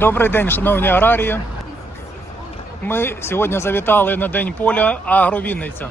Добрий день, шановні аграрії. Ми сьогодні завітали на День поля Агровінниця.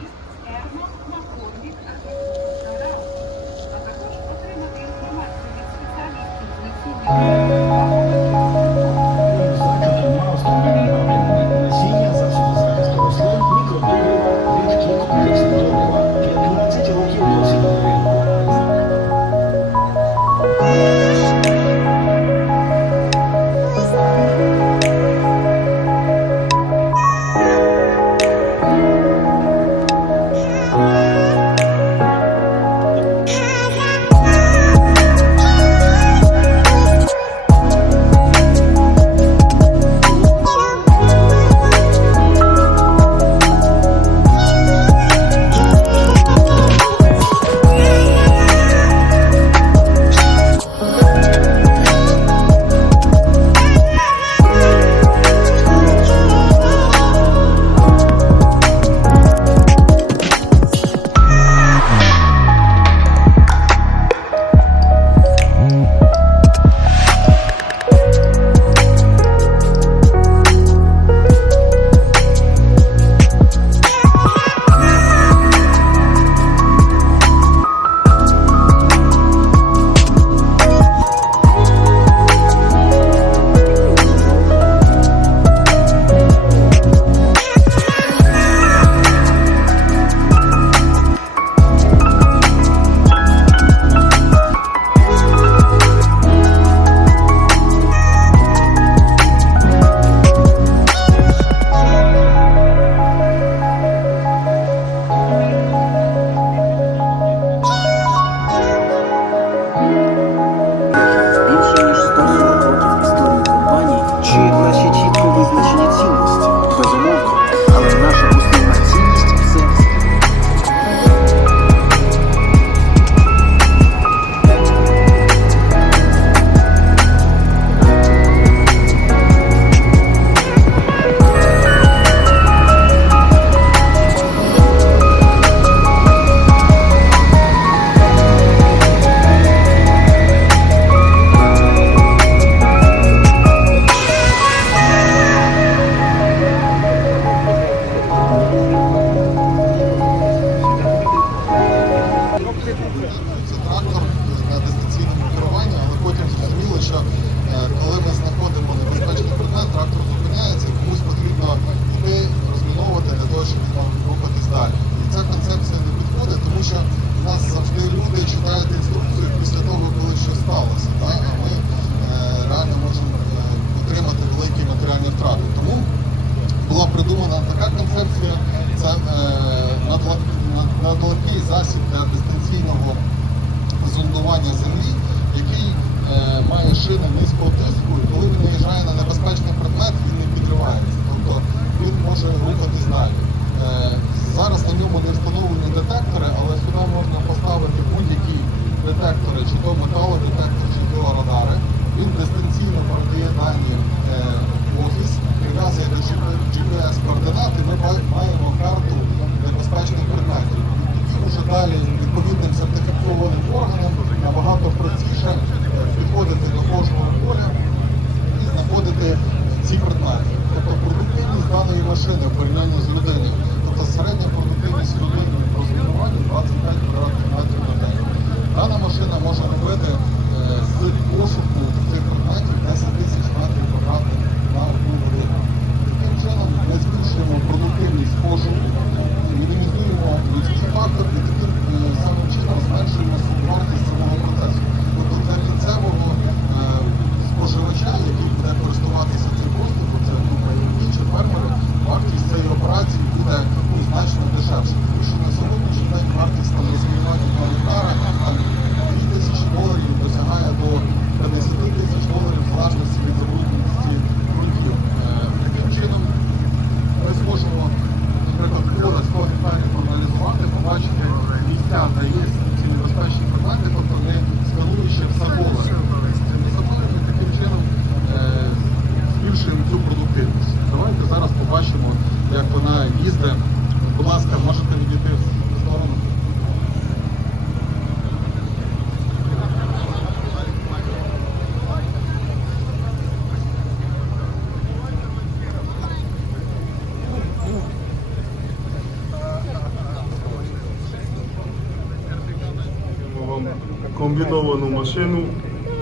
Комбіновану машину,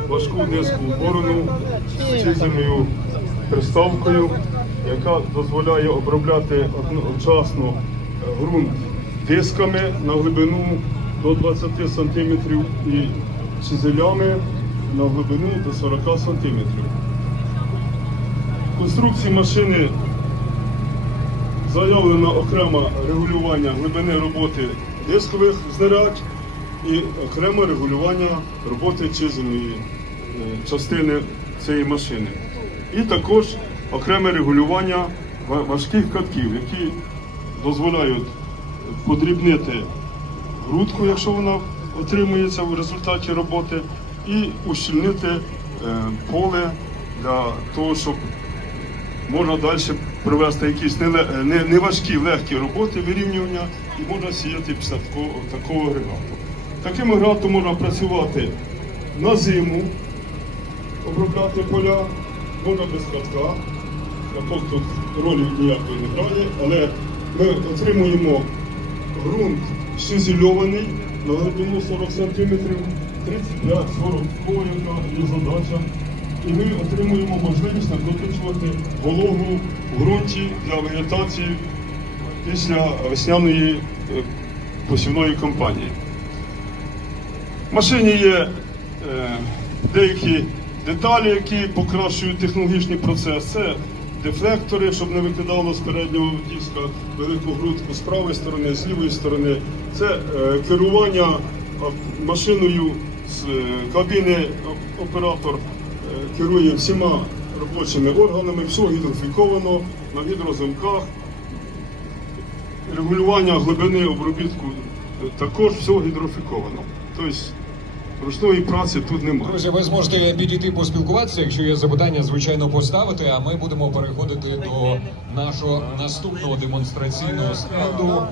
важку низьку борону з чизельною приставкою, яка дозволяє обробляти одночасно е, ґрунт дисками на глибину до 20 см і чизелями на глибину до 40 см. В конструкції машини заявлено окреме регулювання глибини роботи дискових знарядь і окреме регулювання роботи чизельної е, частини цієї машини. І також окреме регулювання важких катків, які дозволяють подрібнити грудку, якщо вона отримується в результаті роботи, і ущільнити е, поле для того, щоб можна далі провести якісь неважкі, легкі роботи вирівнювання і можна сіяти після такого, такого агрегату. Таким агрегатом можна працювати на зиму, обробляти поля, можна без катка. Каток тут ролі ніякої не грає, але ми отримуємо ґрунт шизельований на глибину 40 см, 35-40 яка є задача. І ми отримуємо можливість накопичувати вологу в ґрунті для вегетації після весняної е, посівної кампанії. В машині є е, деякі деталі, які покращують технологічний процес. Це дефлектори, щоб не викидало з переднього диска велику грудку з правої сторони, з лівої сторони. Це е, керування машиною з е, кабіни оператор керує всіма робочими органами, все гідрофіковано на гідрозамках регулювання глибини обробітку також все гідрофіковано. Тобто ручної праці тут немає. Друзі, ви зможете підійти поспілкуватися, якщо є запитання, звичайно, поставити. А ми будемо переходити до нашого наступного демонстраційного стенду,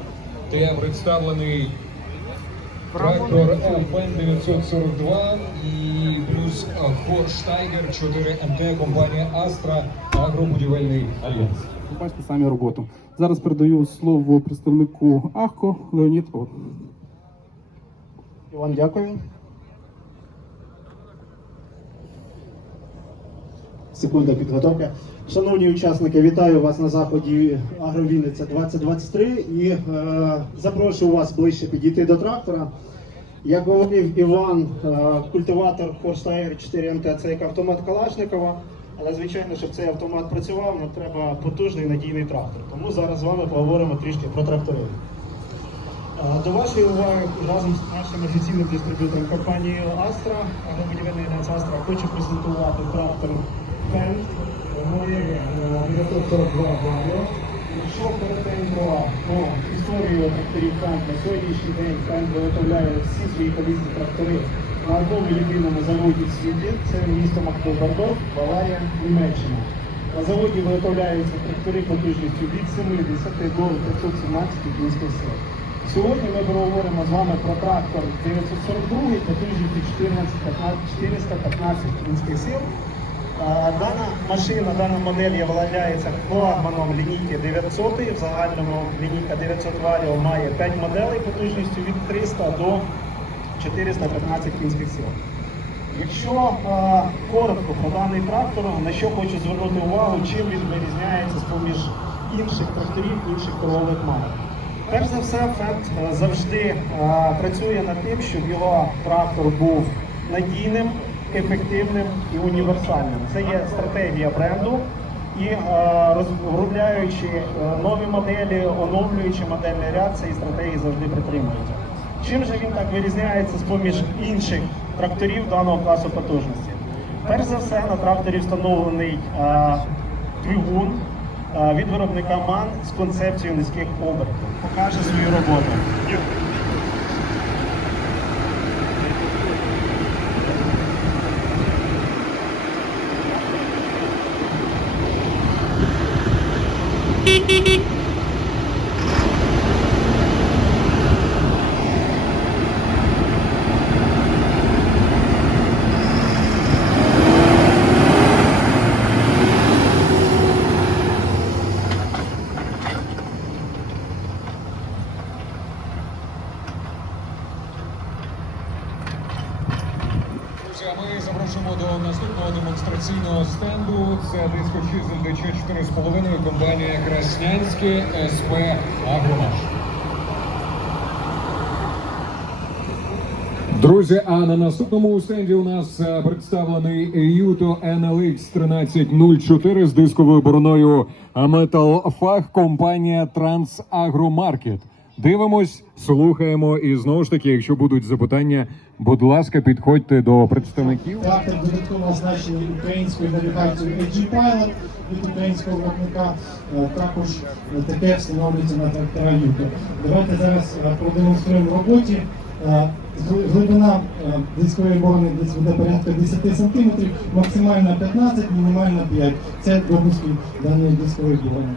де представлений трактор Alpen 942 і плюс Хорштайгер 4 МТ компанія Astra Агробудівельний альянс. Бачите самі роботу. Зараз передаю слово представнику АХКО Леонід. Іван, дякую. Секунда підготовки. Шановні учасники, вітаю вас на заході Агровінниця 2023 і е, запрошую вас ближче підійти до трактора. Як говорив Іван, е, культиватор Хорстайр 4 МТ це як автомат Калашникова. Але звичайно, щоб цей автомат працював, нам треба потужний надійний трактор. Тому зараз з вами поговоримо трішки про трактори. Е, До вашої уваги разом з нашим офіційним дистриб'ютором компанією Astra, агробудівельний агенц Astra, хочу презентувати трактор Pen моделі 942 Якщо коротенько про історію тракторів Pen, на сьогоднішній день Pen виготовляє всі свої колісні трактори на одному єдиному заводі в світі. Це місто Магдебургов, Баварія, Німеччина. На заводі виготовляються трактори потужністю від 70 до 517 кінських сил. Сьогодні ми поговоримо з вами про трактор 942 потужністю 14 415 кінських сил. А, Дана машина, дана модель являється флагманом лінійки 900. В загальному лінійка 900 Vario має 5 моделей потужністю від 300 до 415 кінських сил. Якщо е, коротко про даний трактор, на що хочу звернути увагу, чим він вирізняється з поміж інших тракторів, інших торгових марок. Перш за все, Фенд е, завжди е, працює над тим, щоб його трактор був надійним, ефективним і універсальним. Це є стратегія бренду. І е, розробляючи е, нові моделі, оновлюючи модельний ряд, цієї стратегії завжди притримується. Чим же він так вирізняється з поміж інших тракторів даного класу потужності? Перш за все, на тракторі встановлений е, двигун е, від виробника МАН з концепцією низьких обертів. Покаже свою роботу. Краснянське СП Агромаш. Друзі, а на наступному стенді у нас е, представлений Юто NLX 1304 з дисковою бороною Fag компанія Трансагромаркет. Дивимось, слухаємо і знову ж таки, якщо будуть запитання, будь ласка, підходьте до представників. Трактор додатково оснащений українською навігацією AG Pilot від українського виробника. Е, Також таке встановлюється на трактора Юто. Давайте зараз е, продемонструємо в роботі. Е, Глибина е, дискової борони десь буде порядка 10 см, максимальна 15, мінімальна 5. Це допуски даної дискової борони.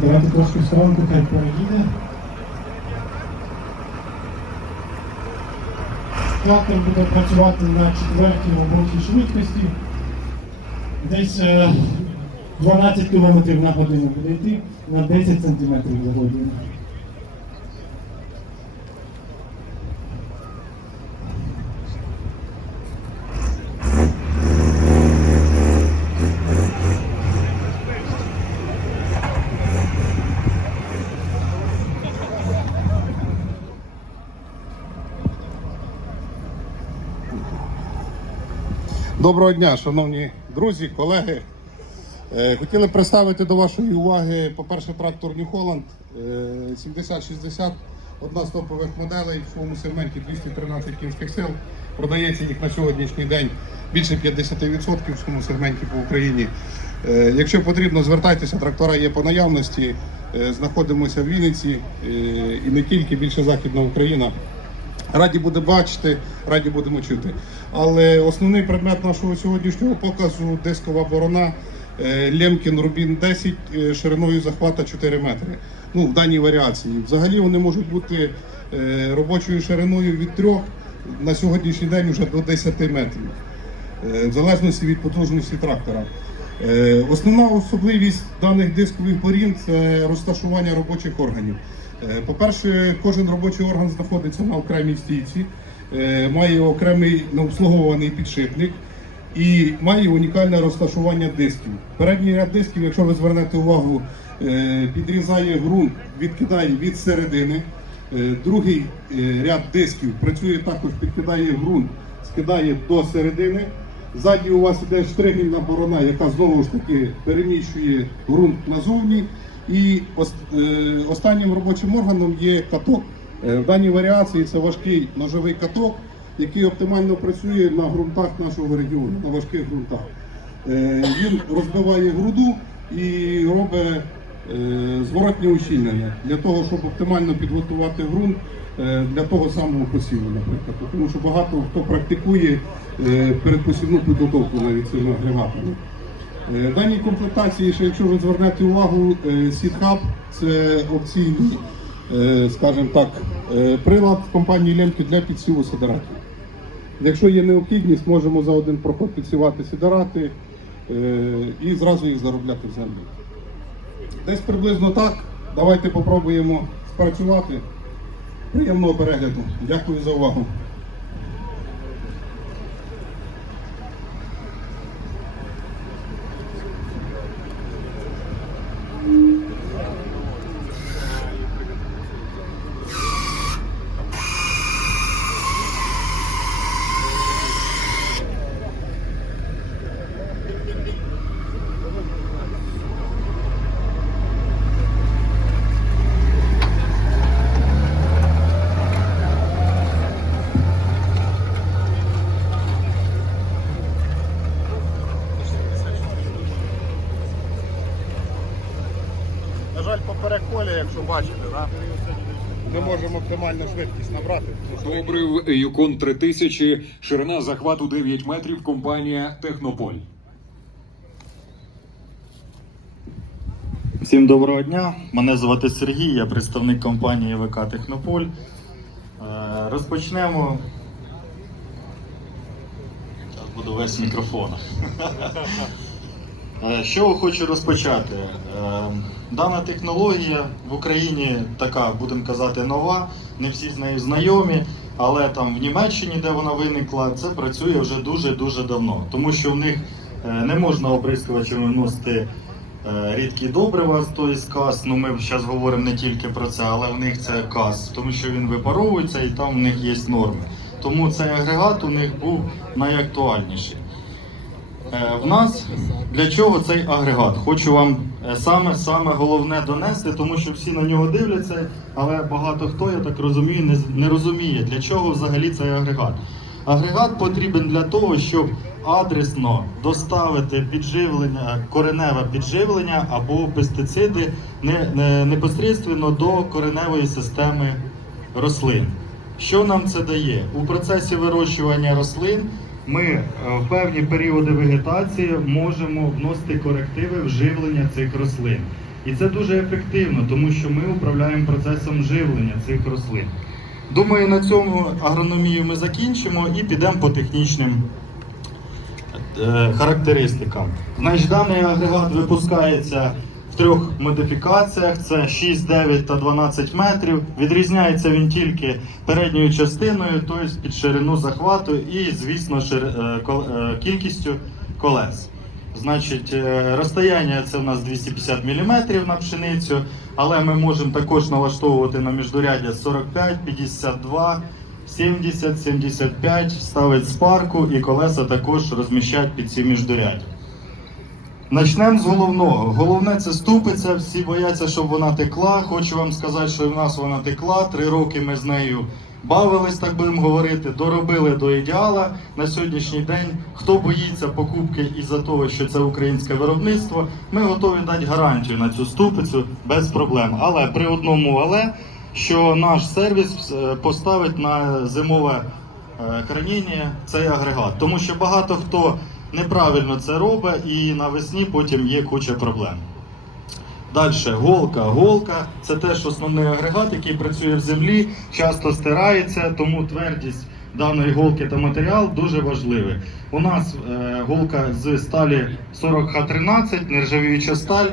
Давайте трошки в сторонку, хай переїде. Трактор буде працювати на четвертій робочій швидкості. Десь е, 12 км на годину буде йти на 10 см за годину. Доброго дня, шановні друзі, колеги. Е, Хотіли представити до вашої уваги, по-перше, трактор New Holland е, 7060, одна з топових моделей в своєму сегменті 213 кінських сил. Продається їх на сьогоднішній день більше 50% в своєму сегменті по Україні. Е, Якщо потрібно, звертайтеся, трактора є по наявності. Е, Знаходимося в Вінниці е, і не тільки, більше Західна Україна. Раді буде бачити, раді будемо чути. Але основний предмет нашого сьогоднішнього показу дискова борона е, Лемкін Рубін 10 е, шириною захвата 4 метри. Ну, в даній варіації. Взагалі вони можуть бути е, робочою шириною від 3 на сьогоднішній день вже до 10 метрів, в залежності від потужності трактора. Основна особливість даних дискових борін це розташування робочих органів. Е, По-перше, кожен робочий орган знаходиться на окремій стійці, е, має окремий необслугований підшипник і має унікальне розташування дисків. Передній ряд дисків, якщо ви звернете увагу, е, підрізає ґрунт, відкидає від середини. Другий ряд дисків працює також, підкидає ґрунт, скидає до середини. Ззаді у вас іде штригельна борона, яка знову ж таки переміщує ґрунт назовні. І е, останнім робочим органом є каток. Е, В даній варіації це важкий ножовий каток, який оптимально працює на ґрунтах нашого регіону, на важких ґрунтах. Е, Він розбиває груду і робить зворотнє ущільнення для того, щоб оптимально підготувати ґрунт для того самого посіву, наприклад. Тому що багато хто практикує передпосівну підготовку навіть цими агрегатами. Е, даній комплектації, ще якщо ви звернете увагу, Сідхаб це опційний, е, скажімо так, е, прилад компанії Лемки для підсіву сидератів. Якщо є необхідність, можемо за один проход підсівати сидерати е, і зразу їх заробляти в землі. Десь приблизно так. Давайте попробуємо спрацювати. Приємного перегляду. Дякую за увагу. На жаль, поперек поля, якщо бачите, да? ми можемо оптимальну швидкість набрати. тому що Добрив Юкон 3000, ширина захвату 9 метрів, компанія Технополь. Всім доброго дня. Мене звати Сергій, я представник компанії ВК Технополь. Е, Розпочнемо. Зараз буду весь мікрофон. Е, Що хочу розпочати? Е, Дана технологія в Україні така, будемо казати, нова, не всі з нею знайомі, але там в Німеччині, де вона виникла, це працює вже дуже-дуже давно, тому що в них е, не можна оприскувачами вносити рідкі добрива, тобто каз. Ну ми зараз говоримо не тільки про це, але в них це каз, тому що він випаровується і там в них є норми. Тому цей агрегат у них був найактуальніший. Е, В нас для чого цей агрегат? Хочу вам е, саме саме головне донести, тому що всі на нього дивляться, але багато хто, я так розумію, не, не розуміє, для чого взагалі цей агрегат. Агрегат потрібен для того, щоб адресно доставити підживлення, кореневе підживлення або пестициди не, не, непосередньо до кореневої системи рослин. Що нам це дає? У процесі вирощування рослин ми е, в певні періоди вегетації можемо вносити корективи вживлення цих рослин. І це дуже ефективно, тому що ми управляємо процесом живлення цих рослин. Думаю, на цьому агрономію ми закінчимо і підемо по технічним е, характеристикам. Значить, даний агрегат випускається в трьох модифікаціях: це 6, 9 та 12 метрів. Відрізняється він тільки передньою частиною, тобто під ширину захвату і, звісно, шир... е, е, кількістю колес. Значить, е, розстояння це в нас 250 мм на пшеницю, але ми можемо також налаштовувати на міждуряддя 45, 52, 70, 75, ставити спарку і колеса також розміщати під ці міждуряддя. Начнемо з головного. Головне це ступиця. Всі бояться, щоб вона текла. Хочу вам сказати, що в нас вона текла. Три роки ми з нею бавились, так будемо говорити, доробили до ідеала. На сьогоднішній день, хто боїться покупки із-за того, що це українське виробництво, ми готові дати гарантію на цю ступицю без проблем. Але при одному але, що наш сервіс е, поставить на зимове е, храніння цей агрегат. Тому що багато хто неправильно це робить і навесні потім є куча проблем. Далі голка. Голка це теж основний агрегат, який працює в землі, часто стирається, тому твердість даної голки та матеріал дуже важливий. У нас е, голка з сталі 40Х13, нержавіюча сталь,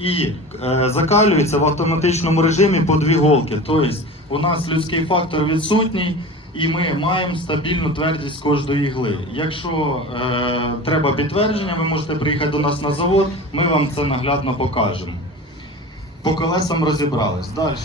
і е, закалюється в автоматичному режимі по дві голки. Тобто у нас людський фактор відсутній. І ми маємо стабільну твердість кожної ігли. Якщо е, треба підтвердження, ви можете приїхати до нас на завод, ми вам це наглядно покажемо. По колесам розібрались. Далі.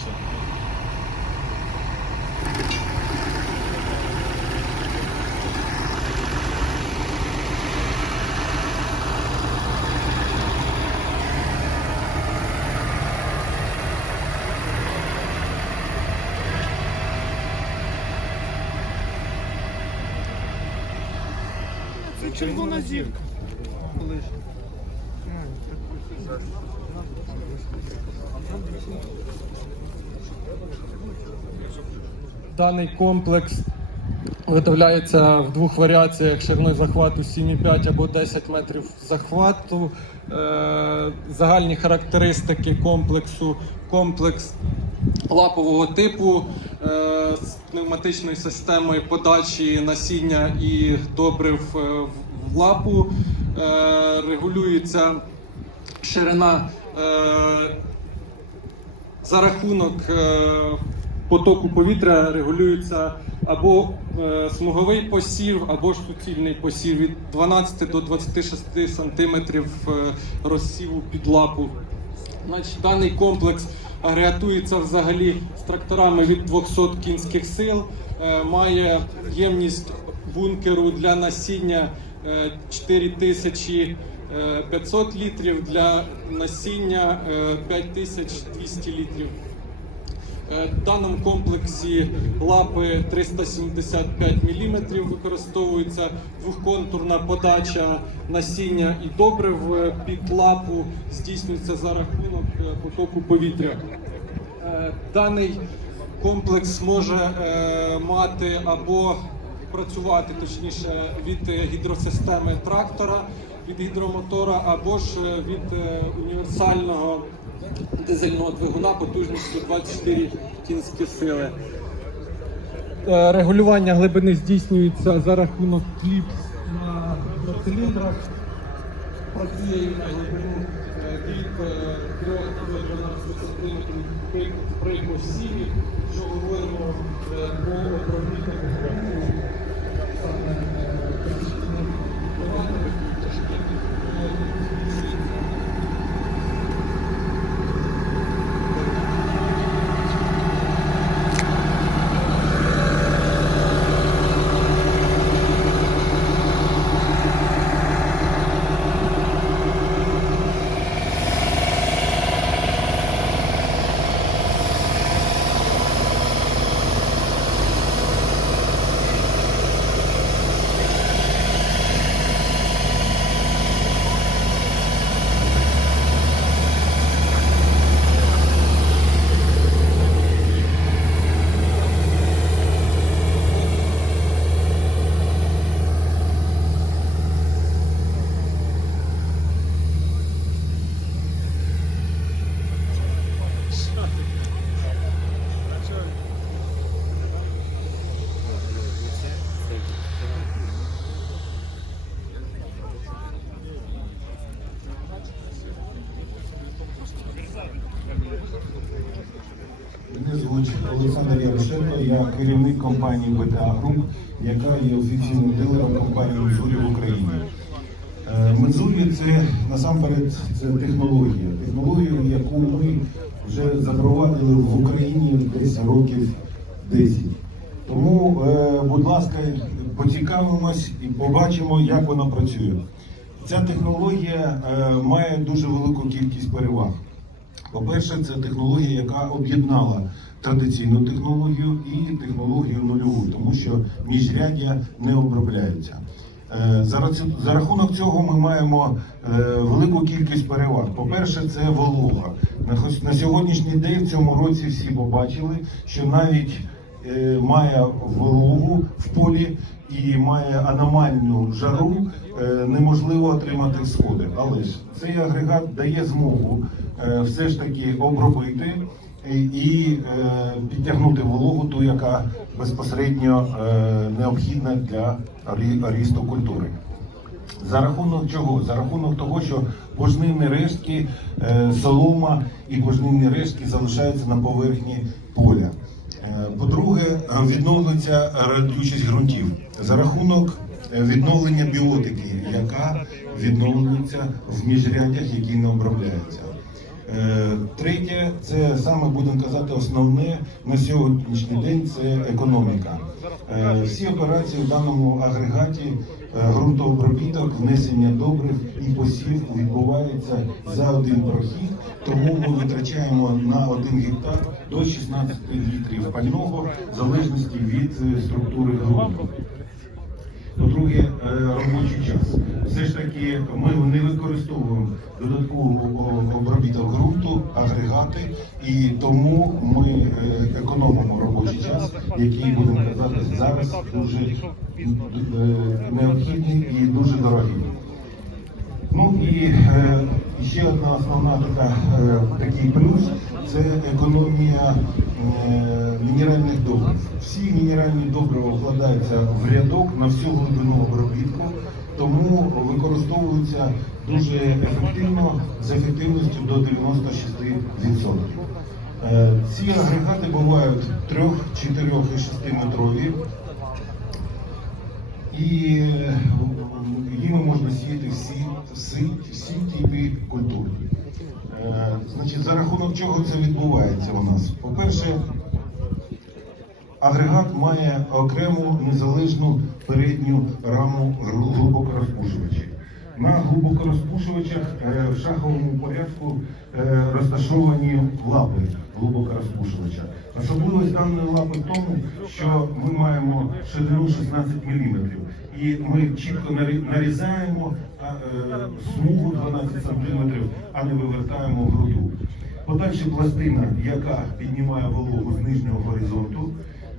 Даний комплекс виготовляється в двох варіаціях шириною захвату 7,5 або 10 метрів захвату. Е, Загальні характеристики комплексу. Комплекс лапового типу е, з пневматичною системою подачі насіння і добрив е, в лапу. Е, Регулюється ширина е, за рахунок е, потоку повітря регулюється або смуговий посів, або ж суцільний посів від 12 до 26 сантиметрів е, розсіву під лапу. Значить, даний комплекс агрегатується взагалі з тракторами від 200 кінських сил, має ємність бункеру для насіння 4500 літрів, для насіння е, 5200 літрів. В даному комплексі лапи 375 мм використовується двохконтурна подача насіння і добрив під лапу здійснюється за рахунок е, потоку повітря. Е, Даний комплекс може е, мати або працювати точніше від е, гідросистеми трактора, від гідромотора, або ж е, від е, універсального дизельного двигуна потужністю 24 кінські сили. Регулювання глибини здійснюється за рахунок кліпс на циліндрах. працює на глибину від 3 до 12 сантиметрів при, посіві, що говоримо е, про something that керівник компанії БТА Груп, яка є офіційним дилером компанії Мзурі в Україні. Е, Мезурі це насамперед це технологія. Технологію, яку ми вже запровадили в Україні десь років 10. Тому, е, будь ласка, поцікавимось і побачимо, як вона працює. Ця технологія е, має дуже велику кількість переваг. По-перше, це технологія, яка об'єднала традиційну технологію і технологію нульову, тому що міжряддя не обробляються. Е, За, рахунок цього ми маємо е, велику кількість переваг. По-перше, це волога. На, сьогоднішній день в цьому році всі побачили, що навіть е, має вологу в полі і має аномальну жару, неможливо отримати сходи. Але ж цей агрегат дає змогу все ж таки обробити і, е, підтягнути вологу, ту, яка безпосередньо е, необхідна для рісту культури. За рахунок чого? За рахунок того, що пожнивні рештки, е, солома і пожнивні рештки залишаються на поверхні поля. По-друге, відновлюється родючість ґрунтів за рахунок відновлення біотики, яка відновлюється в міжряддях, які не обробляються. Е, Третє, це саме будемо казати, основне на сьогоднішній день це економіка. Е, Всі операції в даному агрегаті, е, ґрунтообробіток, внесення добрив і посів відбувається за один прохід, тому ми витрачаємо на один гектар до 16 літрів пального в залежності від структури ґрунту. По-друге, робочий час. Все ж таки, ми не використовуємо додаткову обробіток ґрунту, агрегати, і тому ми е, економимо робочий час, який будемо казати зараз дуже е, необхідний і дуже дорогий. Ну і е, ще одна основна така такий плюс це економія мінеральних добрив. Всі мінеральні добрива вкладаються в рядок на всю глибину обробітку, тому використовуються дуже ефективно з ефективністю до 96%. Е, ці агрегати бувають 3, 4 і 6 метрові. І їми можна сіяти всі, всі, всі типи культур. Е, Значить, за рахунок чого це відбувається у нас? По-перше, агрегат має окрему незалежну передню раму глибокорозпушувачів. На глибокорозпушувачах е, в шаховому порядку е, розташовані лапи глибокорозпушувача. Особливість даної лапи в тому, що ми маємо ширину 16 мм. І ми чітко нарізаємо е, смугу 12 см, а не вивертаємо груду. Подальша пластина, яка піднімає вологу з нижнього горизонту.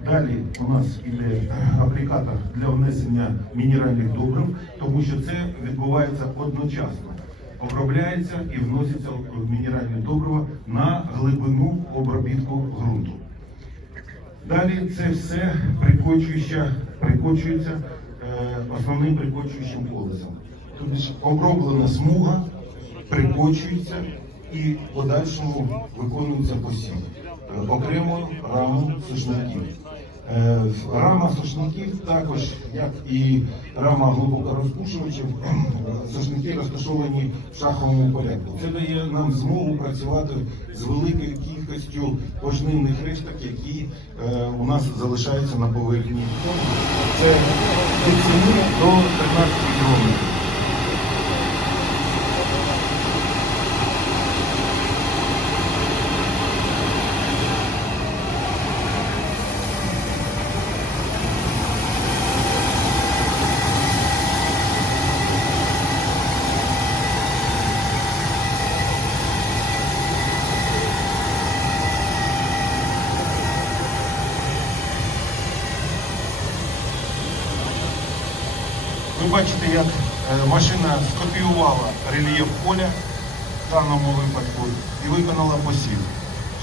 Далі у нас іде аплікатор для внесення мінеральних добрив, тому що це відбувається одночасно. Обробляється і вноситься мінеральне добриво на глибину обробітку ґрунту. Далі це все прикочуюча, прикочується е, основним прикочуючим колесом. Тут оброблена смуга, прикочується і в подальшому виконується посів. Е, Окремо раму сушників. Е, Рама сушників також, як і рама глибокорозпушувачів, сушники розташовані в шаховому порядку. Це дає нам змогу працювати з великою кількістю пожнивних решток, які е, у нас залишаються на поверхні. Це від 7 до 13 кілометрів. Ви бачите, як е, машина скопіювала рельєф поля в даному випадку і виконала посів.